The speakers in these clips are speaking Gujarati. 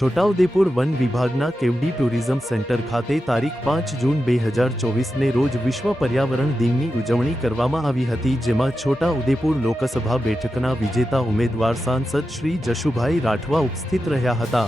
છોટાઉદેપુર વન વિભાગના કેવડી ટુરિઝમ સેન્ટર ખાતે તારીખ 5 જૂન 2024ને રોજ વિશ્વ પર્યાવરણ દિનની ઉજવણી કરવામાં આવી હતી, જેમાં છોટાઉદેપુર લોકસભા બેઠકના વિજેતા ઉમેદવાર સાંસદ શ્રી જશુભાઈ રાઠવા ઉપસ્થિત રહ્યા હતા।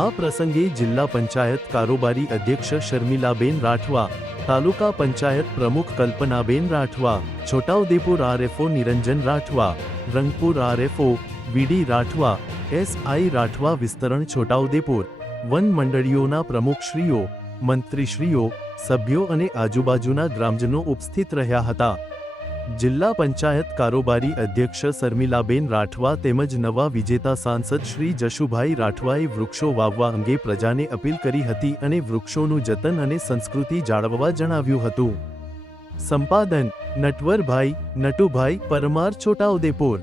આ પ્રસંગે જિલ્લા પંચાયત કારોબારી અધ્યક્ષ શર્મિલાબેન રાઠવા, તાલુકા પંચાયત પ્રમુખ કલ્પનાબેન રાઠવા, છોટાઉદેપુર આરએફઓ નિરંજન રાઠવા, રંગપુર આરએફઓ વીડી રાઠવા, એસઆઈ રાઠવા વિસ્તરણ છોટાઉદેપુર, વન મંડળીઓના પ્રમુખશ્રીઓ, મંત્રીશ્રીઓ, સભ્યો અને આજુબાજુના ગ્રામજનો ઉપસ્થિત રહ્યા હતા। જિલ્લા પંચાયત કારોબારી અધ્યક્ષ શર્મિલાબેન રાઠવા તેમજ નવા વિજેતા સાંસદ શ્રી જશુભાઈ રાઠવાએ વૃક્ષો વાવવા અંગે પ્રજાને અપીલ કરી હતી અને વૃક્ષોનું જતન અને સંસ્કૃતિ જાળવવા જણાવ્યું હતું। સંપાદન નટવરભાઈ નટુભાઈ પરમાર, છોટાઉદેપુર।